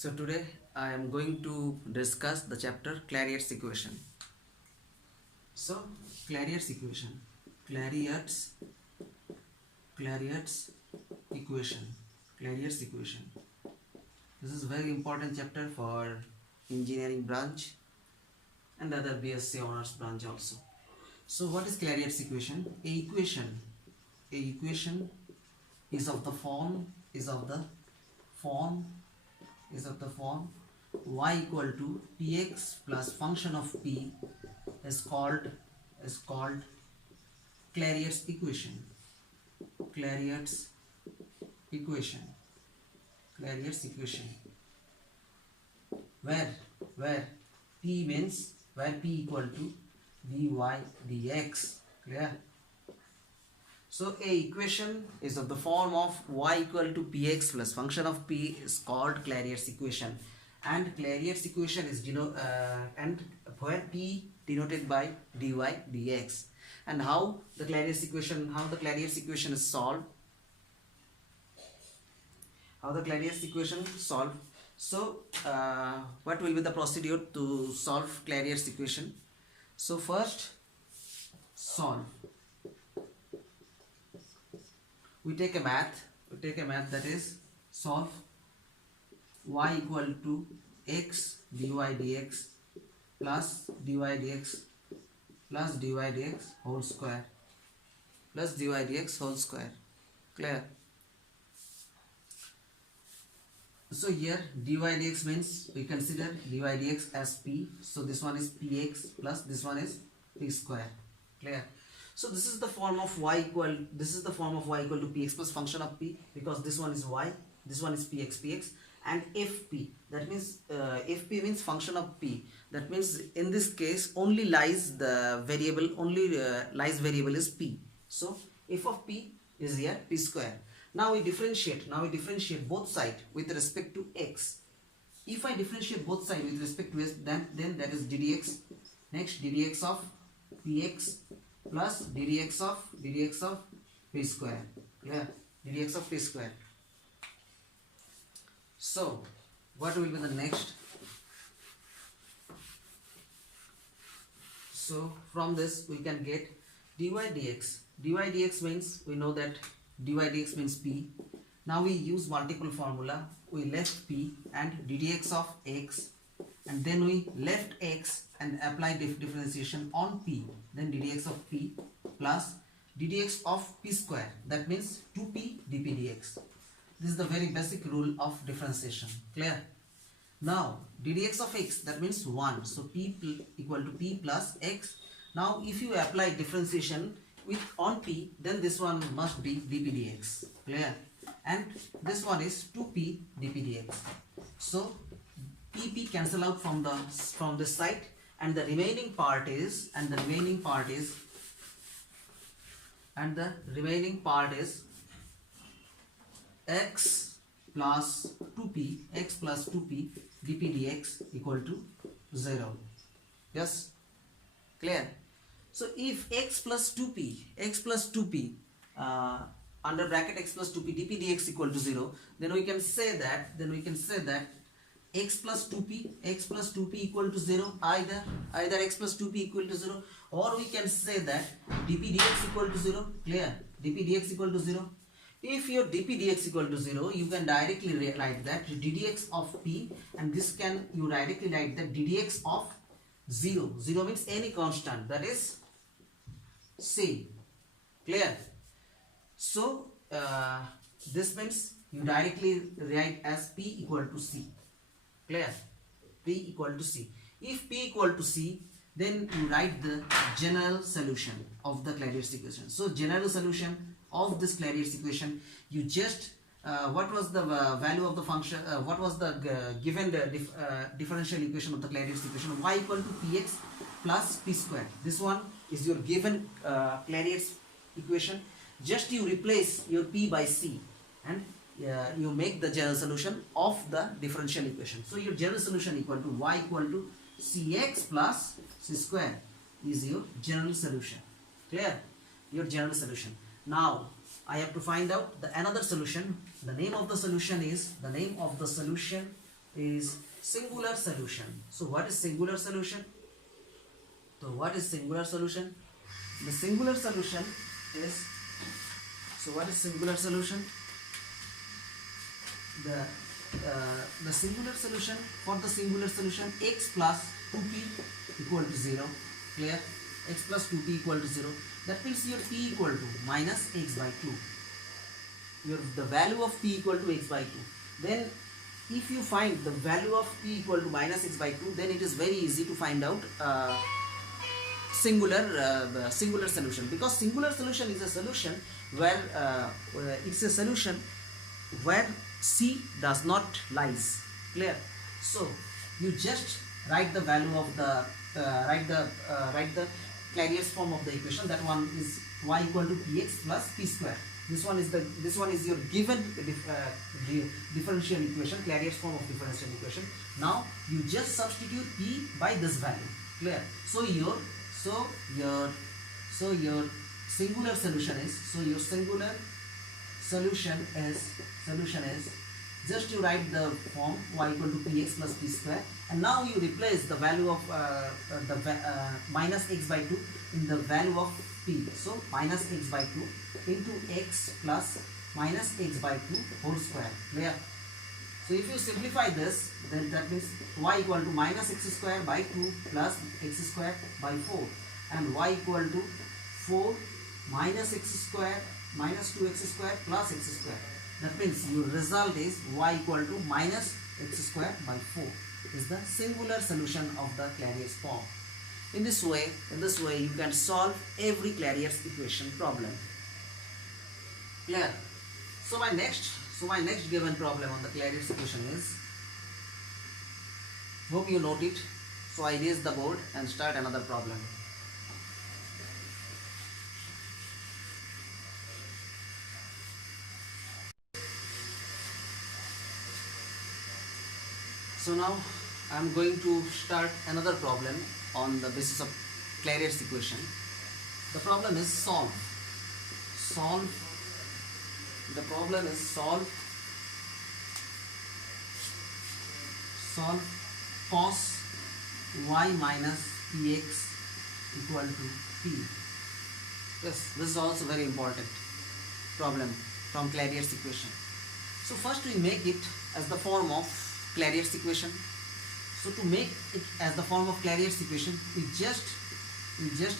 So today I am going to discuss the chapter Clariaut's equation. So Clariaut's equation, Clariaut's Clariaut's equation, Clariaut's equation. This is a very important chapter for engineering branch and other BSc honors branch also. So what is Clariaut's equation? A equation is of the form y equal to px plus function of p is called Clariaut's equation. Clariaut's equation. Clariaut's equation. Where p means where p equal to dy dx. Clear? So a equation is of the form of y equal to px plus function of p is called Clariaut's equation, and Clariaut's equation is and where p denoted by dy dx. And how the Clariaut's equation is solved? How the Clariaut's equation is solved? So what will be the procedure to solve Clariaut's equation? So first solve. We take a math that is solve y equal to x dy dx plus dy dx plus dy dx whole square plus dy dx whole square. Clear? So here dy dx means we consider dy dx as p, so this one is px plus this one is p square. Clear? So this is the form of y equal to px plus function of p, because this one is y, this one is px, and fp, that means fp means function of p. That means in this case only lies variable is p. So f of p is here p square. Now we differentiate both sides with respect to x. If I differentiate both sides with respect to x, then that is ddx. Next ddx of px plus ddx of p square. Clear? ddx of p square. So what will be the next? So from this we can get dy dx. dy dx means we know that dy dx means p. Now we use multiple formula. We left p and ddx of x, and then we left x and apply differentiation on p, then ddx of p plus ddx of p square, that means 2p dp dx. This is the very basic rule of differentiation. Clear? Now ddx of x, that means 1, so p equal to p plus x. Now if you apply differentiation on p, then this one must be dp dx. Clear? And this one is 2p dp dx. So pp cancel out from this side, and the remaining part is x plus 2p dp dx equal to 0. Yes? Clear? So if x plus 2p under bracket x plus 2p dp dx equal to 0, then we can say that x plus 2p equal to 0, either x plus 2p equal to 0, or we can say that dp dx equal to 0. Clear? dp dx equal to 0. If your dp dx equal to 0, you can directly write that ddx of p, and this can you directly write that ddx of 0. 0 means any constant, that is c. Clear? So this means you directly write as p equal to c. Clear? P equal to c. If p equal to c, then you write the general solution of the Clariaut's equation. So general solution of this Clariaut's equation, you just what was the value of the function, what was the given differential equation of the Clariaut's equation? Y equal to px plus p square. This one is your given Clariaut's equation. Just you replace your p by c, and you make the general solution of the differential equation. So your general solution equal to y equal to cx plus c square is your general solution. Clear? Your general solution. Now I have to find out the another solution. The name of the solution is singular solution. So what is singular solution? So what is singular solution? The singular solution is, so what is singular solution? The singular solution, for the singular solution, x plus 2p equal to 0. Clear? X plus 2p equal to 0. That means your p equal to minus x by 2. The value of p equal to x by 2. Then if you find the value of p equal to minus x by 2, then it is very easy to find out singular solution, because singular solution is a solution where it's a solution where c does not lies. Clear? So you just write the value of the write the Clariaut's form of the equation. That one is y equal to px plus p square. This one is your given differential equation, Clariaut's form of differential equation. Now you just substitute p by this value. Clear? So your singular solution is just you write the form y equal to px plus p square, and now you replace the value of minus x by 2 in the value of p. So minus x by 2 into x plus minus x by 2 whole square. Clear? So if you simplify this, then that means y equal to minus x square by 2 plus x square by 4, and y equal to 4 minus x square minus 2x square plus x square. That means your result is y equal to minus x square by 4 is the singular solution of the Clariaut's form. In this way you can solve every Clariaut's equation problem. Clear? So my next given problem on the Clariaut's equation is, hope you note it. So I erase the board and start another problem. So now I am going to start another problem on the basis of Clariaut's equation. The problem is solve. The problem is solve cos y minus px equal to p. Yes, this is also very important problem from Clariaut's equation. So first we make it as the form of Clariaut's equation. So to make it as the form of Clariaut's equation, we just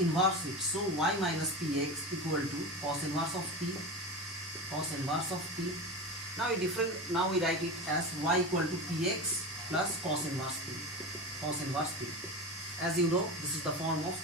inverse it. So y minus px equal to cos inverse of p. Now we write it as y equal to px plus cos inverse p. As you know, this is the form of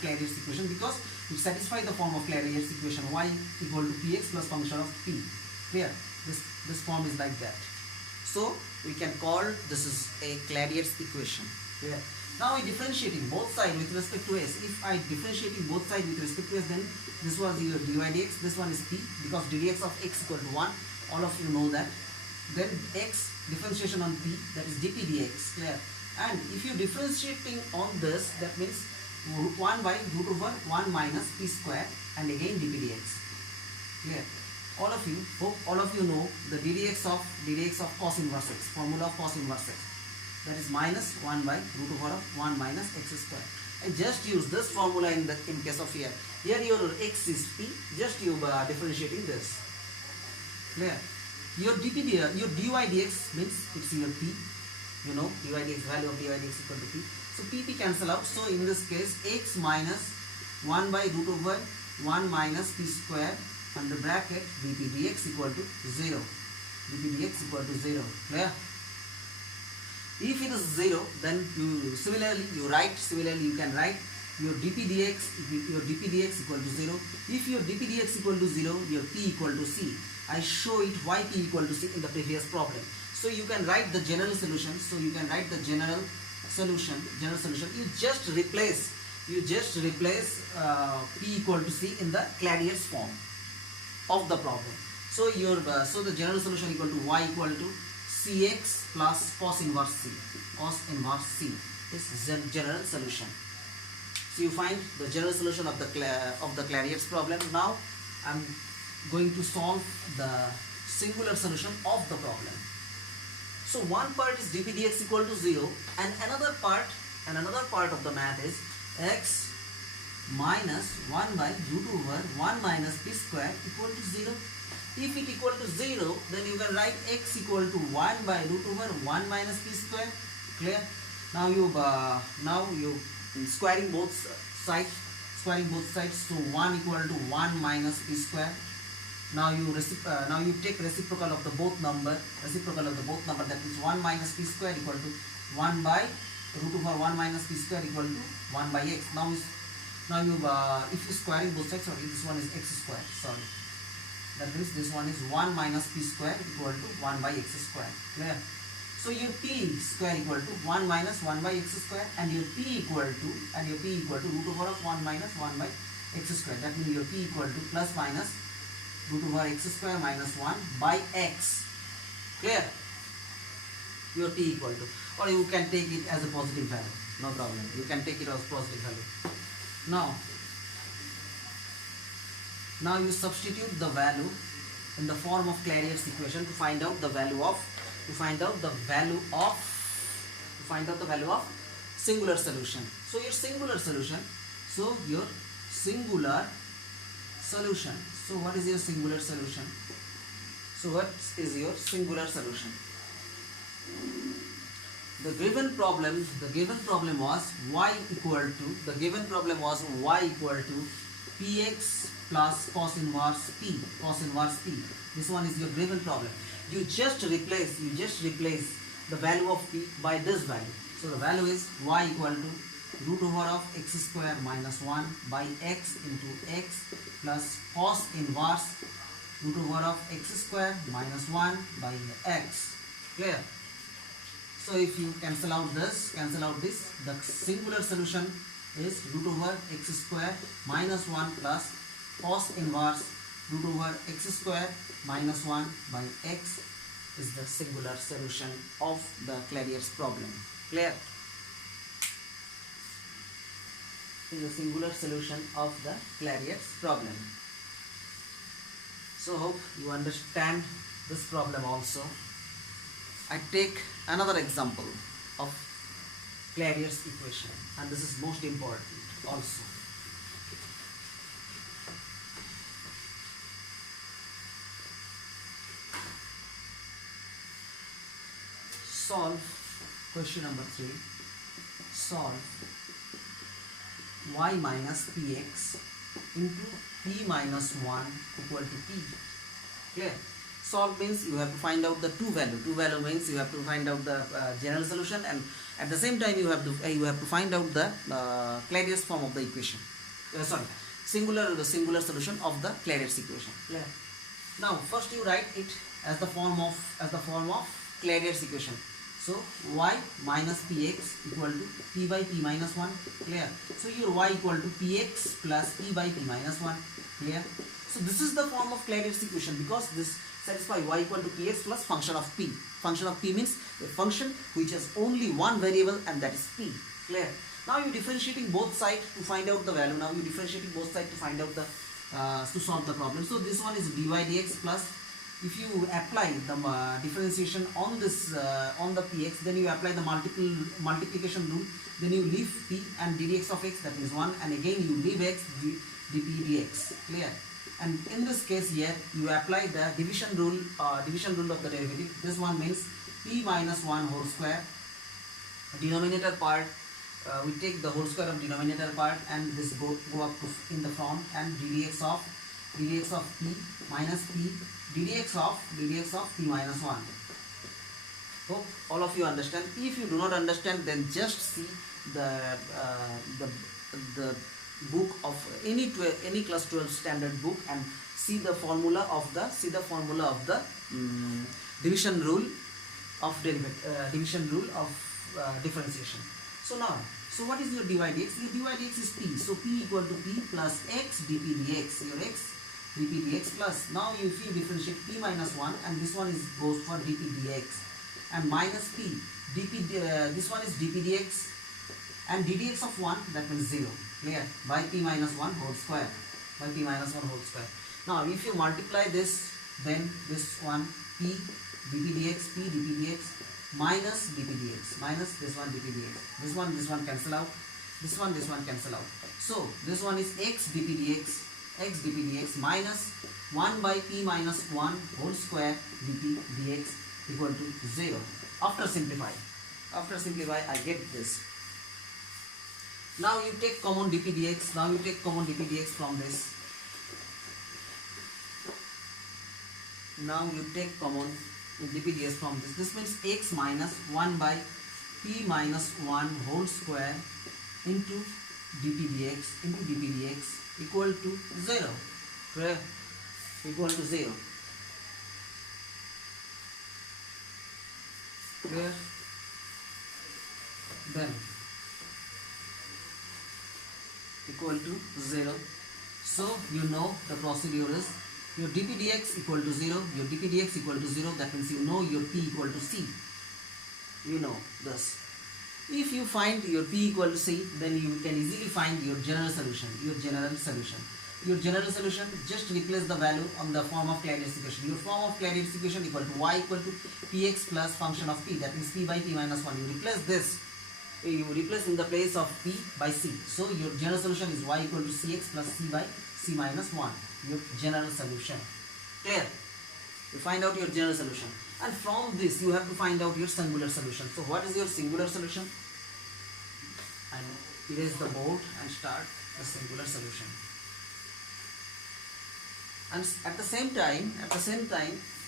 Clariaut's equation, because it satisfies the form of Clariaut's equation, y equal to px plus function of p. Clear? This form is like that. So we can call this is a Clariaut's equation. Clear? Now we differentiating both sides with respect to s. If I differentiating both sides with respect to s, then this was your dy dx, this one is p, because ddx of x equal to 1. All of you know that. Then x differentiation on p, that is dp dx. Clear? And if you differentiating on this, that means 1 by root over 1 minus p square and again dp dx. Clear? Hope all of you know the ddx of cos inverse x, formula of cos inverse x, that is minus 1 by root over of 1 minus x square. And just use this formula in case of here. Here your x is p, just you differentiating this. Clear? Your dy dx means it's your p. You know, dy dx, value of dy dx equal to p. So p cancel out. So in this case, x minus 1 by root over 1 minus p square under bracket dp dx equal to 0. dp dx equal to 0. Clear? If it is 0, then you can write your dp dx equal to 0. If your dp dx equal to 0, your p equal to c. I show it why p equal to c in the previous problem. So you can write the general solution. You just replace p equal to c in the Clariaut's form of the problem. So the general solution equal to y equal to cx plus cos inverse c. Cos inverse c is the general solution. So you find the general solution of the Clariaut's problem. Now I am going to solve the singular solution of the problem. So one part is dp dx equal to 0, and another part of the math is x minus 1 by root over 1 minus p square equal to 0. If it equal to 0, then you can write x equal to 1 by root over 1 minus p square. Clear? Now you squaring both sides. So 1 equal to 1 minus p square. Now you take reciprocal of the both number. That means 1 minus p square equal to 1 by root over 1 minus p square equal to 1 by x. Now you if you squaring both sides, sorry, this one is x square. Sorry, that means this one is 1 minus p square equal to 1 by x square. Clear? So your p square equal to 1 minus 1 by x square, and your p equal to root over of 1 minus 1 by x square. That means your p equal to plus minus root over x square minus 1 by x. Clear? Your p equal to, or you can take it as a positive value. No problem. You can take it as positive value. Now you substitute the value in the form of Clariaut's equation to find out the value of singular solution. So your singular solution. So what is your singular solution? The given problem was y equal to px plus cos inverse p. This one is your given problem. You just replace the value of p by this value. So the value is y equal to root over of x square minus 1 by x into x plus cos inverse root over of x square minus 1 by x. Clear? So if you cancel out this, the singular solution is root over x square minus 1 plus cos inverse root over x square minus 1 by x is the singular solution of the Clariaut's problem. Clear? Is the singular solution of the Clariaut's problem. So hope you understand this problem also. I take another example of Clariaut's equation, and this is most important also. Solve question number 3. Solve y minus px into p minus 1 equal to p. Clear? Solve means you have to find out the two value. Two value means you have to find out the general solution, and at the same time you have to find out the Clariaut's form of the equation. The singular solution of the Clariaut's equation. Clear? Now first you write it as the form of Clariaut's equation. So y minus px equal to p by p minus 1. Clear? So your y equal to px plus p by p minus 1. Clear? So this is the form of Clariaut's equation because this satisfy y equal to px plus function of p. Function of p means a function which has only one variable, and that is p. Clear? Now you differentiating both sides to find out the value. Now you differentiating both sides to find out the to solve the problem. So this one is dy dx plus, if you apply the differentiation on this on the px, then you apply the multiplication rule, then you leave p and ddx of x, that is 1, and again you leave x dp dx. Clear? And in this case here you apply the division rule of the derivative. This one means p minus 1 whole square, denominator part we take the whole square of denominator part, and this go up to in the front, and ddx of p minus p ddx of p minus 1. Hope all of you understand. If you do not understand, then just see the book of any class 12 standard book and see the formula of the division rule of differentiation. So now, so what is your dy dx? Your dy dx is p. So p equal to p plus x dp dx. Your x dp dx plus, now if you differentiate p minus 1, and this one goes for dp dx, and minus p dp this one is dp dx, and ddx of 1, that means 0. Clear? By p minus 1 whole square. Now if you multiply this, then this one p dp dx minus dp dx minus this one dp dx. This one cancel out. This one cancel out. So this one is x dp dx minus 1 by p minus 1 whole square dp dx equal to 0. After simplify I get this. Now you take common dp dx. Now you take common dp dx from this. Now you take common dp dx from this. This means x minus 1 by p minus 1 whole square into dp dx equal to 0. Equal to 0. Clear? Then equal to 0. So you know the procedure is your dp dx equal to 0, your dp dx equal to 0. That means you know your p equal to c. You know this. If you find your p equal to c, then you can easily find your general solution. Your general solution, just replace the value on the form of Clariaut's equation. Your form of Clariaut's equation equal to y equal to px plus function of p. That means p by p minus 1. You replace this. You replace in the place of p by c. So your general solution is y equal to cx plus c by c minus 1. Your general solution. Clear? You find out your general solution. And from this you have to find out your singular solution. So what is your singular solution? And erase the board and start the singular solution. And at the same time,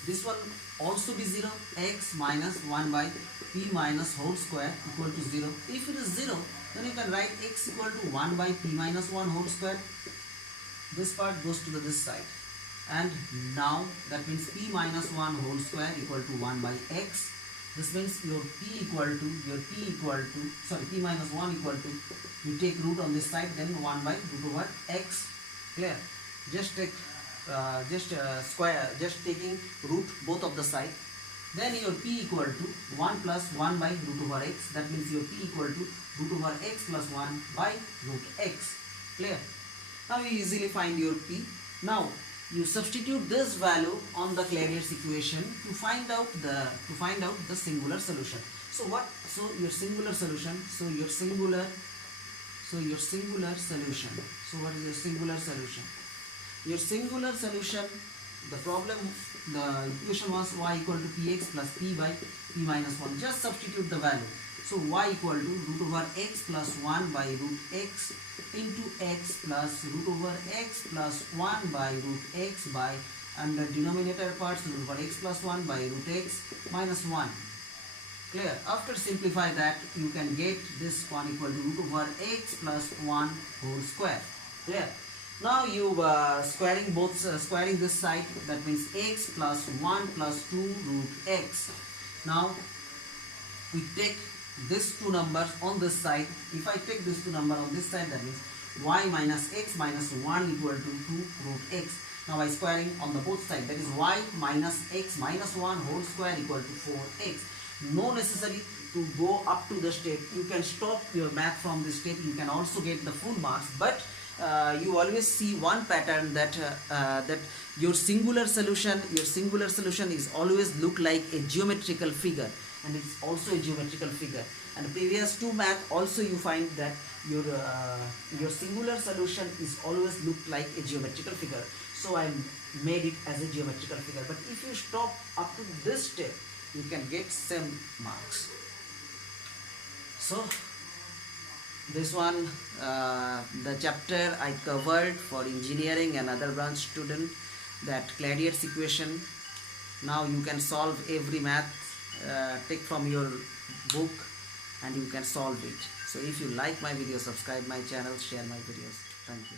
this one also be 0. X minus 1 by p minus whole square equal to 0. If it is 0, then you can write x equal to 1 by p minus 1 whole square. This part goes to this side. And now that means p minus 1 whole square equal to 1 by x. This means your p minus 1 equal to, you take root on this side, then 1 by root over x. Clear? Just take just taking root both of the side. Then your p equal to 1 plus 1 by root over x. That means your p equal to root over x plus 1 by root x. Clear? Now you easily find your p. Now you substitute this value on the Clariaut's equation to find out the singular solution. So what? So your singular solution. So what is your singular solution? Your singular solution, the equation was y equal to px plus p by p minus 1. Just substitute the value. So y equal to root over x plus 1 by root x into x plus root over x plus 1 by root x by, and the denominator parts root over x plus 1 by root x minus 1. Clear? After simplify that, you can get this one equal to root over x plus 1 whole square. Clear? Now you squaring this side, that means x plus 1 plus 2 root x. Now we take these two numbers on this side. If I take this two number on this side, that means y minus x minus 1 equal to 2 root x. Now by squaring on the both sides, that is y minus x minus 1 whole square equal to 4x. No necessary to go up to the step. You can stop your math from this step. You can also get the full marks, but you always see one pattern that your singular solution is always look like a geometrical figure, and it's also a geometrical figure. And previous two math also you find that your singular solution is always look like a geometrical figure. So I made it as a geometrical figure. But if you stop up to this step, you can get same marks. So this one, the chapter I covered for engineering and other branch student, that Clariaut's equation. Now you can solve every math, take from your book and you can solve it. So if you like my video, subscribe my channel, share my videos. Thank you.